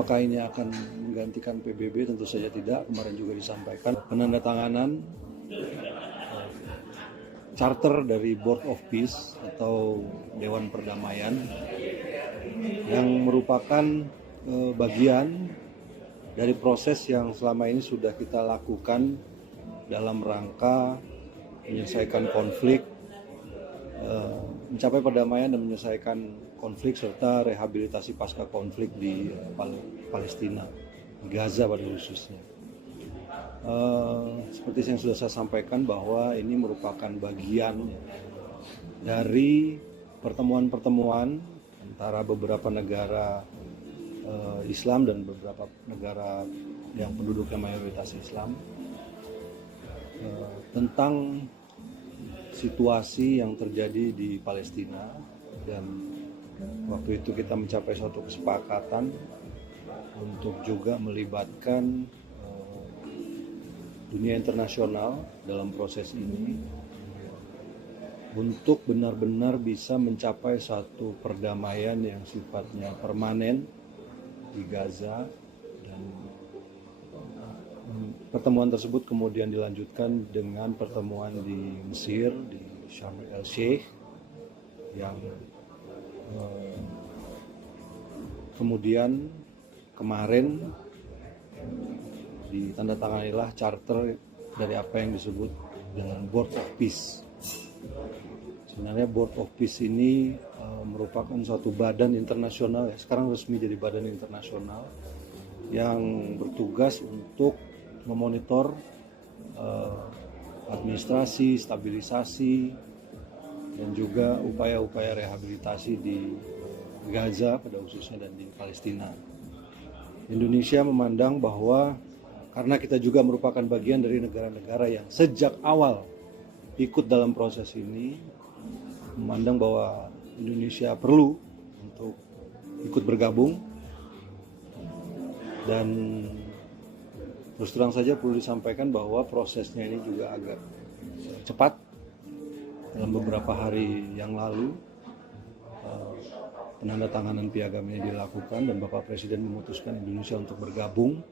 Apakah ini akan menggantikan PBB? Tentu saja tidak. Kemarin juga disampaikan penandatanganan charter dari Board of Peace atau Dewan Perdamaian yang merupakan bagian dari proses yang selama ini sudah kita lakukan dalam rangka menyelesaikan konflik, mencapai perdamaian dan menyelesaikan konflik serta rehabilitasi pasca konflik di Palestina, di Gaza pada khususnya. Seperti yang sudah saya sampaikan bahwa ini merupakan bagian dari pertemuan-pertemuan antara beberapa negara Islam dan beberapa negara yang penduduknya mayoritas Islam tentang situasi yang terjadi di Palestina, dan waktu itu kita mencapai suatu kesepakatan untuk juga melibatkan dunia internasional dalam proses ini untuk benar-benar bisa mencapai satu perdamaian yang sifatnya permanen di Gaza. Dan pertemuan tersebut kemudian dilanjutkan dengan pertemuan di Mesir, di Sharm el-Sheikh, yang kemudian kemarin ditandatanganilah charter dari apa yang disebut dengan Board of Peace. Sebenarnya Board of Peace ini merupakan suatu badan internasional, ya, sekarang resmi jadi badan internasional yang bertugas untuk memonitor administrasi, stabilisasi, dan juga upaya-upaya rehabilitasi di Gaza pada khususnya dan di Palestina. Indonesia memandang bahwa karena kita juga merupakan bagian dari negara-negara yang sejak awal ikut dalam proses ini, memandang bahwa Indonesia perlu untuk ikut bergabung. Dan terus terang saja perlu disampaikan bahwa prosesnya ini juga agak cepat. Dalam beberapa hari yang lalu penandatanganan piagam ini dilakukan dan Bapak Presiden memutuskan Indonesia untuk bergabung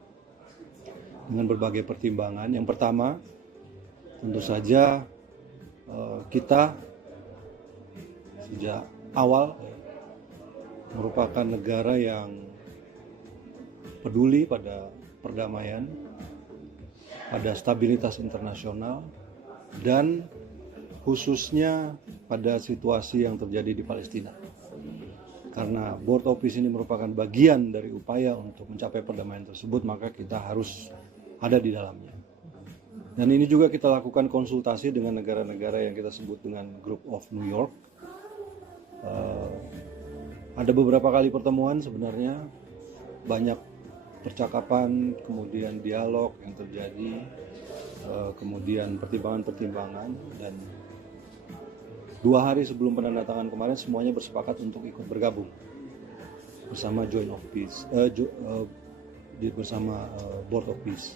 dengan berbagai pertimbangan. Yang pertama, tentu saja kita sejak awal merupakan negara yang peduli pada perdamaian, pada stabilitas internasional, dan khususnya pada situasi yang terjadi di Palestina. Karena Board of Peace ini merupakan bagian dari upaya untuk mencapai perdamaian tersebut, maka kita harus ada di dalamnya. Dan ini juga kita lakukan konsultasi dengan negara-negara yang kita sebut dengan Group of New York. Ada beberapa kali pertemuan, sebenarnya banyak percakapan, kemudian dialog yang terjadi, kemudian pertimbangan-pertimbangan, dan 2 hari sebelum penandatanganan kemarin semuanya bersepakat untuk ikut bergabung bersama Joint of Peace, bersama Board of Peace.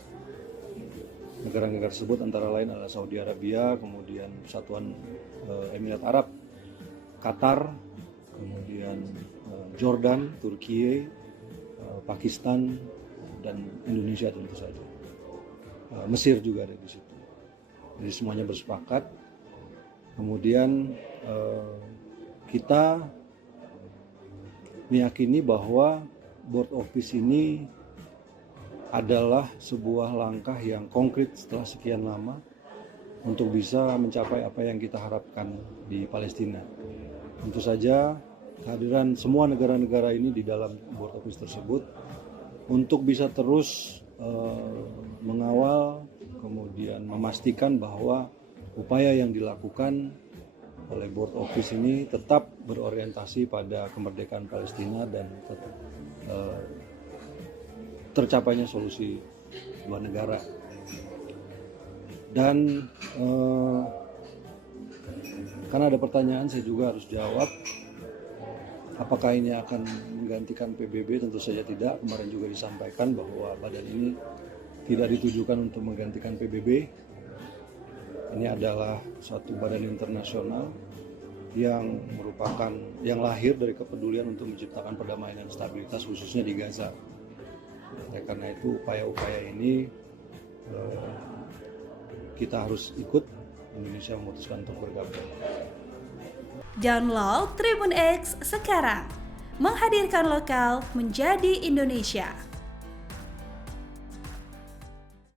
Negara-negara tersebut antara lain adalah Saudi Arabia, kemudian Persatuan Emirat Arab, Qatar, kemudian Jordan, Turki, Pakistan, dan Indonesia tentu saja. Mesir juga ada di situ. Jadi semuanya bersepakat. Kemudian kita meyakini bahwa Board of Peace ini adalah sebuah langkah yang konkret setelah sekian lama untuk bisa mencapai apa yang kita harapkan di Palestina. Tentu saja kehadiran semua negara-negara ini di dalam Board of Peace tersebut untuk bisa terus mengawal, kemudian memastikan bahwa upaya yang dilakukan oleh Board of Peace ini tetap berorientasi pada kemerdekaan Palestina dan tercapainya solusi dua negara. Dan karena ada pertanyaan, saya juga harus jawab. Apakah ini akan menggantikan PBB? Tentu saja tidak. Kemarin juga disampaikan bahwa badan ini tidak ditujukan untuk menggantikan PBB. Ini adalah suatu badan internasional yang merupakan yang lahir dari kepedulian untuk menciptakan perdamaian dan stabilitas khususnya di Gaza. Karena itu upaya-upaya ini kita harus ikut. Indonesia memutuskan untuk bergabung. Download Tribun X sekarang, menghadirkan lokal menjadi Indonesia.